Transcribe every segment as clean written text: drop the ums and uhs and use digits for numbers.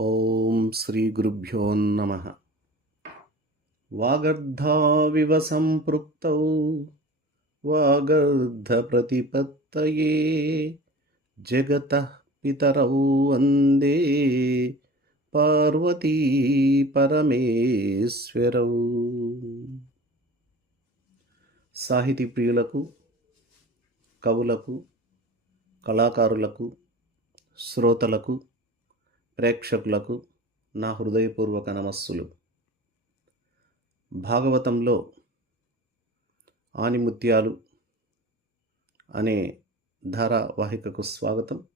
ఓం శ్రీ గురుభ్యో నమః. వాగర్ధావివ సంపృక్తౌ వాగర్ధ ప్రతిపత్తయే జగతః పితరౌ వందే పార్వతీ పరమేశ్వరౌ. సాహితీ ప్రియులకు, కవులకు, కళాకారులకు, శ్రోతలకు, ప్రేక్షకులకు నా హృదయపూర్వక నమస్సులు. భాగవతంలో ఆణిముత్యాలు అనే ధారావాహికకు స్వాగతం.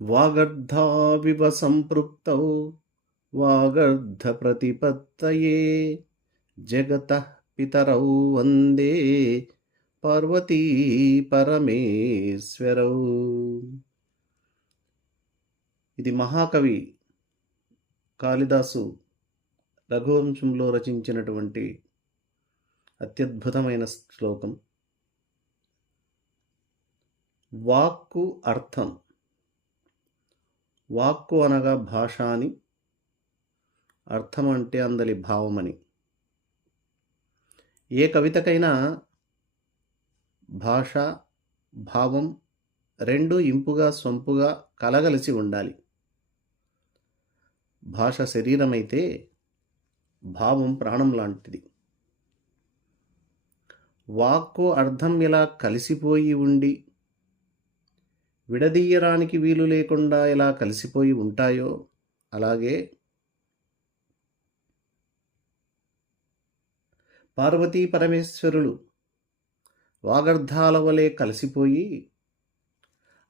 వాగర్ధావివ సంపృక్తౌ వాగర్ధ ప్రతిపత్తయే జగతః పితరౌ వందే పార్వతీ పరమేశ్వరౌ. ఇది మహాకవి కాళిదాసు రఘువంశంలో రచించినటువంటి అత్యద్భుతమైన శ్లోకం. వాక్కు అర్థం. వాక్కు అనగా భాష అని, అర్థం అంటే అందలి భావమని. ఏ కవితకైనా భాష, భావం రెండు ఇంపుగా సొంపుగా కలగలిసి ఉండాలి. భాష శరీరమైతే భావం ప్రాణం లాంటిది. వాక్కు అర్థం ఎలా కలిసిపోయి ఉండి విడదీయడానికి వీలు లేకుండా ఎలా కలిసిపోయి ఉంటాయో, అలాగే పార్వతీ పరమేశ్వరులు వాగర్ధాల వలె కలిసిపోయి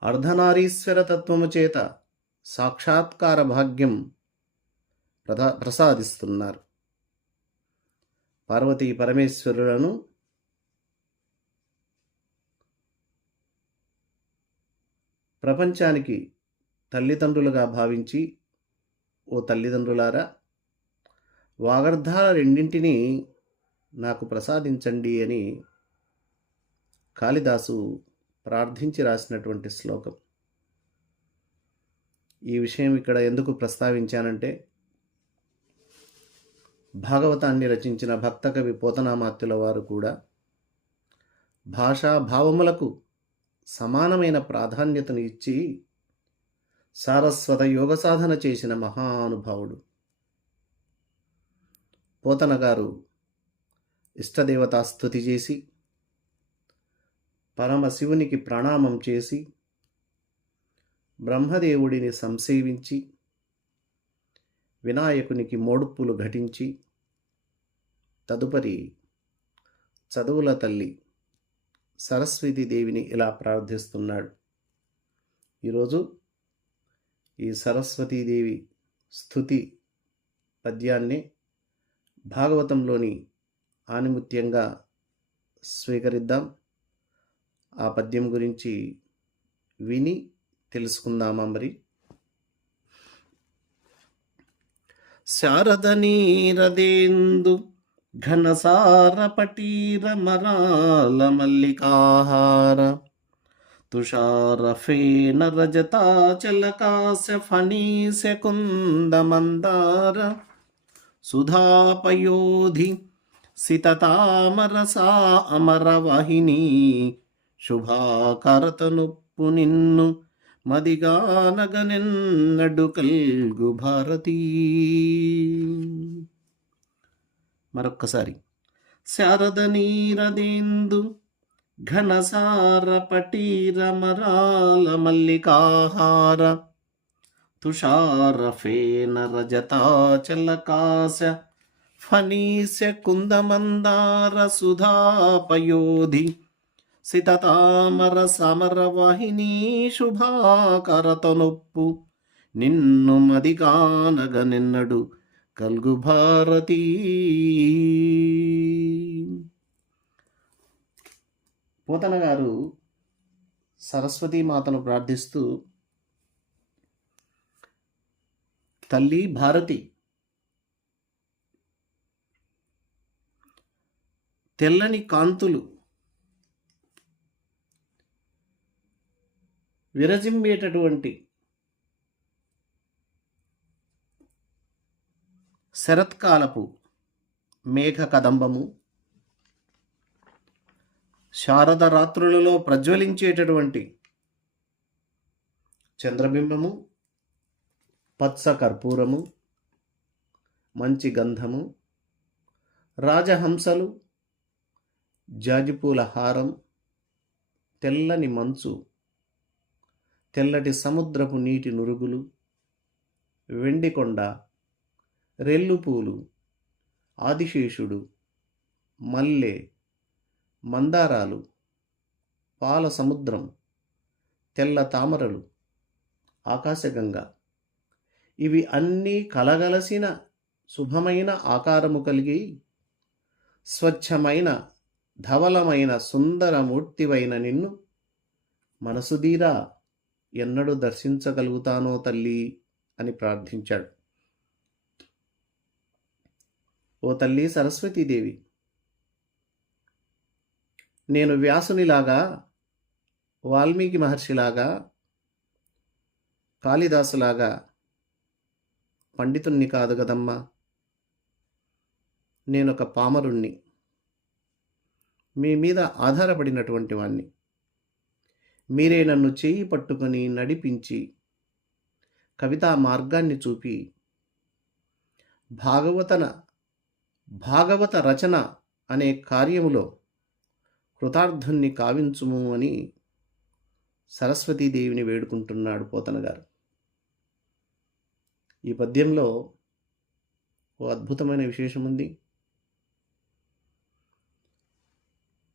అర్ధనారీశ్వర తత్వము చేత సాక్షాత్కార భాగ్యం ప్రసాదిస్తున్నారు. పార్వతీ పరమేశ్వరులను ప్రపంచానికి తల్లిదండ్రులుగా భావించి, ఓ తల్లిదండ్రులారా, వాగర్ధాల రెండింటినీ నాకు ప్రసాదించండి అని కాళిదాసు ప్రార్థించి రాసినటువంటి శ్లోకం. ఈ విషయం ఇక్కడ ఎందుకు ప్రస్తావించానంటే, భాగవతాన్ని రచించిన భక్తకవి పోతనామాత్యుల వారు కూడా భాషా భావములకు సమానమైన ప్రాధాన్యతను ఇచ్చి సారస్వత యోగ సాధన చేసిన మహానుభావుడు. పోతన గారు ఇష్టదేవతా స్తుతి చేసి, పరమశివునికి ప్రణామం చేసి, బ్రహ్మదేవుడిని సంసేవించి, వినాయకునికి మోడుపులు ఘటించి, తదుపరి చదువుల తల్లి సరస్వతీదేవిని ఇలా ప్రార్థిస్తున్నాడు. ఈరోజు ఈ సరస్వతీదేవి స్తుతి పద్యాన్ని భాగవతంలోని ఆణిముత్యంగా స్వీకరిద్దాం. ఆ పద్యం గురించి విని తెలుసుకుందామా మరి. శారద నీరదేందు ఘనసార పటీర మరాల మల్లికాహార తుషార ఫేన రజతాచలకాశ ఫణీశ కుంద మందార సుధాపయోధి సితతామరసా అమరవాహిని శుభాకరతనుప్పు నిన్ను మదిగానగనెన్నడు కల్గు భారతీ. మరొక్కసారి. శారద నీరదేందు ఘనసార పటీర మరాల మల్లికాహార తుషార ఫేన రజతాచలకాశ ఫణీశ కుందమందార సుధాపయోధి సితతామర సమరవాహిని శుభాకరతనొప్పు నిన్ను మదిగానగనెన్నడు కల్గు భారతీ. పోతన గారు సరస్వతీమాతను ప్రార్థిస్తూ, తల్లి భారతి, తెల్లని కాంతులు విరజిమ్మేటటువంటి శరత్కాలపు మేఘ కదంబము, శారద రాత్రులలో ప్రజ్వలించేటటువంటి చంద్రబింబము, పచ్చ కర్పూరము, మంచి గంధము, రాజహంసలు, జాజిపూల హారం, తెల్లని మంచు, తెల్లటి సముద్రపు నీటి నురుగులు, వెండికొండ, రెల్లుపూలు, ఆదిశేషుడు, మల్లె, మందారాలు, పాల సముద్రం, తెల్ల తామరలు, ఆకాశగంగ, ఇవి అన్నీ కలగలసిన శుభమైన ఆకారము కలిగి స్వచ్ఛమైన ధవలమైన సుందరమూర్తివైన నిన్ను మనసుదీరా ఎన్నడూ దర్శించగలుగుతానో తల్లి అని ప్రార్థించాడు. ఓ తల్లి సరస్వతీదేవి, నేను వ్యాసునిలాగా, వాల్మీకి మహర్షిలాగా, కాళిదాసులాగా పండితుణ్ణి కాదు కదమ్మా. నేనొక పామరుణ్ణి, మీ మీద ఆధారపడినటువంటి వాణ్ణి. మీరే నన్ను చేయి పట్టుకొని నడిపించి కవితా మార్గాన్ని చూపి భాగవత రచన అనే కార్యములో కృతార్థుణ్ణి కావించుము అని సరస్వతీదేవిని వేడుకుంటున్నాడు పోతన గారు. ఈ పద్యంలో ఓ అద్భుతమైన విశేషం ఉంది.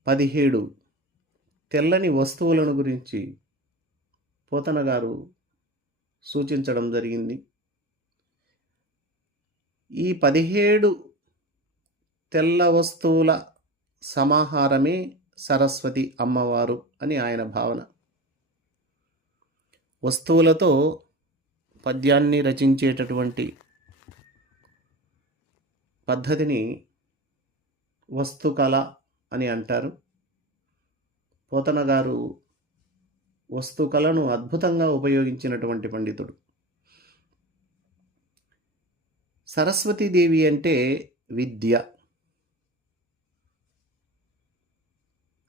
17 తెల్లని వస్తువులను గురించి పోతన గారు సూచించడం జరిగింది. ఈ 17 తెల్ల వస్తువుల సమాహారమే సరస్వతి అమ్మవారు అని ఆయన భావన. వస్తువులతో పద్యాన్ని రచించేటటువంటి పద్ధతిని వస్తుకళ అని అంటారు. పోతన గారు వస్తుకళను అద్భుతంగా ఉపయోగించినటువంటి పండితుడు. సరస్వతీదేవి అంటే విద్య.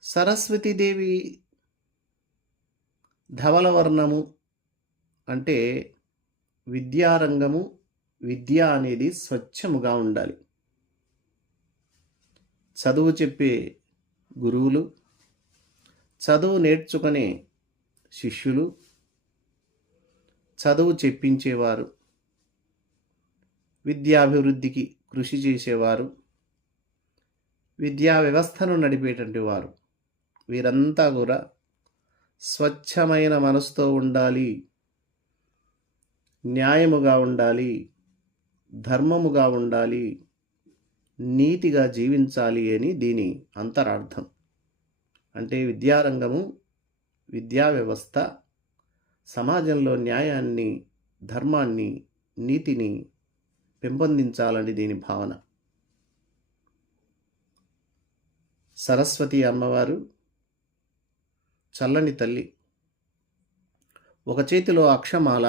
సరస్వతీదేవి ధవలవర్ణము అంటే విద్యారంగము, విద్య అనేది స్వచ్ఛముగా ఉండాలి. చదువు చెప్పే గురువులు, చదువు నేర్చుకునే శిష్యులు, చదువు చెప్పించేవారు, విద్యాభివృద్ధికి కృషి చేసేవారు, విద్యా వ్యవస్థను నడిపేటువంటి వారు, వీరంతా కూడా స్వచ్ఛమైన మనసుతో ఉండాలి, న్యాయముగా ఉండాలి, ధర్మముగా ఉండాలి, నీతిగా జీవించాలి అని దీని అంతరార్థం. అంటే విద్యారంగము, విద్యా వ్యవస్థ సమాజంలో న్యాయాన్ని, ధర్మాన్ని, నీతిని పెంపొందించాలని దీని భావన. సరస్వతి అమ్మవారు చల్లని తల్లి. ఒక చేతిలో అక్షమాల,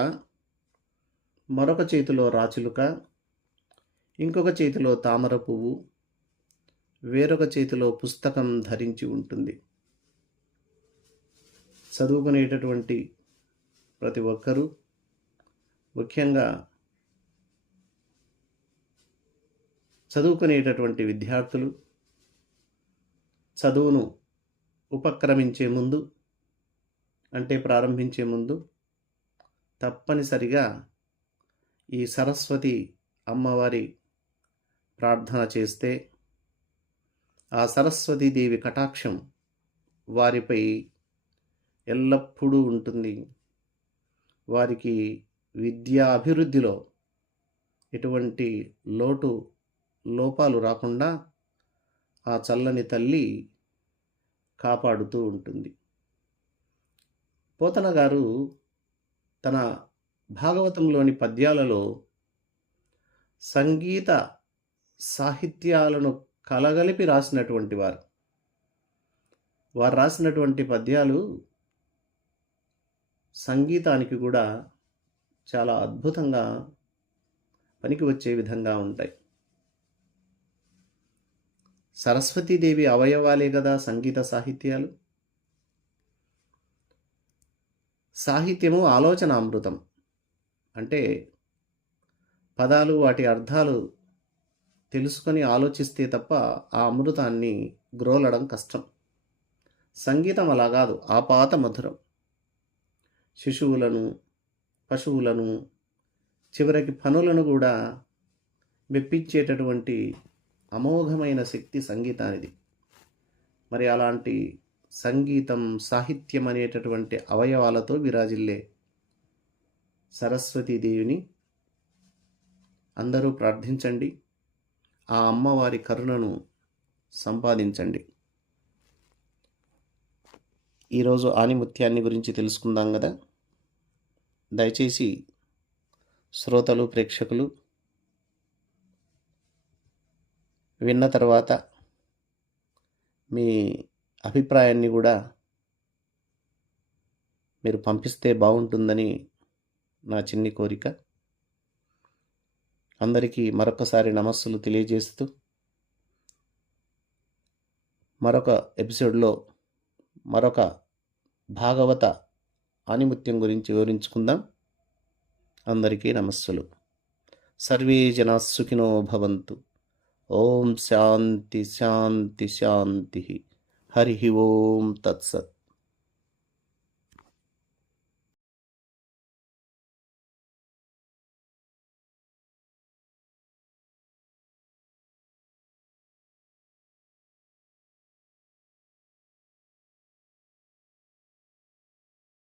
మరొక చేతిలో రాచిలుక, ఇంకొక చేతిలో తామర పువ్వు, వేరొక చేతిలో పుస్తకం ధరించి ఉంటుంది. చదువుకునేటటువంటి ప్రతి ఒక్కరూ, ముఖ్యంగా చదువుకునేటటువంటి విద్యార్థులు చదువును ఉపక్రమించే ముందు, అంటే ప్రారంభించే ముందు తప్పనిసరిగా ఈ సరస్వతి అమ్మవారి ప్రార్థన చేస్తే ఆ సరస్వతీదేవి కటాక్షం వారిపై ఎల్లప్పుడూ ఉంటుంది. వారికి విద్యా అభివృద్ధిలో ఎటువంటి లోపాలు రాకుండా ఆ చల్లని తల్లి కాపాడుతూ ఉంటుంది. పోతన గారు తన భాగవతంలోని పద్యాలలో సంగీత సాహిత్యాలను కలగలిపి రాసినటువంటి వారు. వారు రాసినటువంటి పద్యాలు సంగీతానికి కూడా చాలా అద్భుతంగా పనికి వచ్చే విధంగా ఉంటాయి. సరస్వతీదేవి అవయవాలే కదా సంగీత సాహిత్యాలు. సాహిత్యము ఆలోచన అమృతం. అంటే పదాలు వాటి అర్థాలు తెలుసుకొని ఆలోచిస్తే తప్ప ఆ అమృతాన్ని గ్రోలడం కష్టం. సంగీతం అలా కాదు, ఆపాత మధురం. శిశువులను, పశువులను, చివరికి పనులను కూడా మెప్పించేటటువంటి అమోఘమైన శక్తి సంగీతానిది. మరి అలాంటి సంగీతం, సాహిత్యం అనేటటువంటి అవయవాలతో విరాజిల్లే సరస్వతీదేవిని అందరూ ప్రార్థించండి. ఆ అమ్మవారి కరుణను సంపాదించండి. ఈరోజు ఆణిముత్యాన్ని గురించి తెలుసుకుందాం కదా. దయచేసి శ్రోతలు, ప్రేక్షకులు విన్న తర్వాత మీ అభిప్రాయాన్ని కూడా మీరు పంపిస్తే బాగుంటుందని నా చిన్ని కోరిక. అందరికీ మరొకసారి నమస్సులు తెలియజేస్తూ మరొక ఎపిసోడ్లో మరొక భాగవత ఆణిముత్యం గురించి వివరించుకుందాం. అందరికీ నమస్సులు. సర్వే జనా సుఖినో భవంతు. ఓం శాంతి శాంతి శాంతి. హరి ఓం తత్సత్.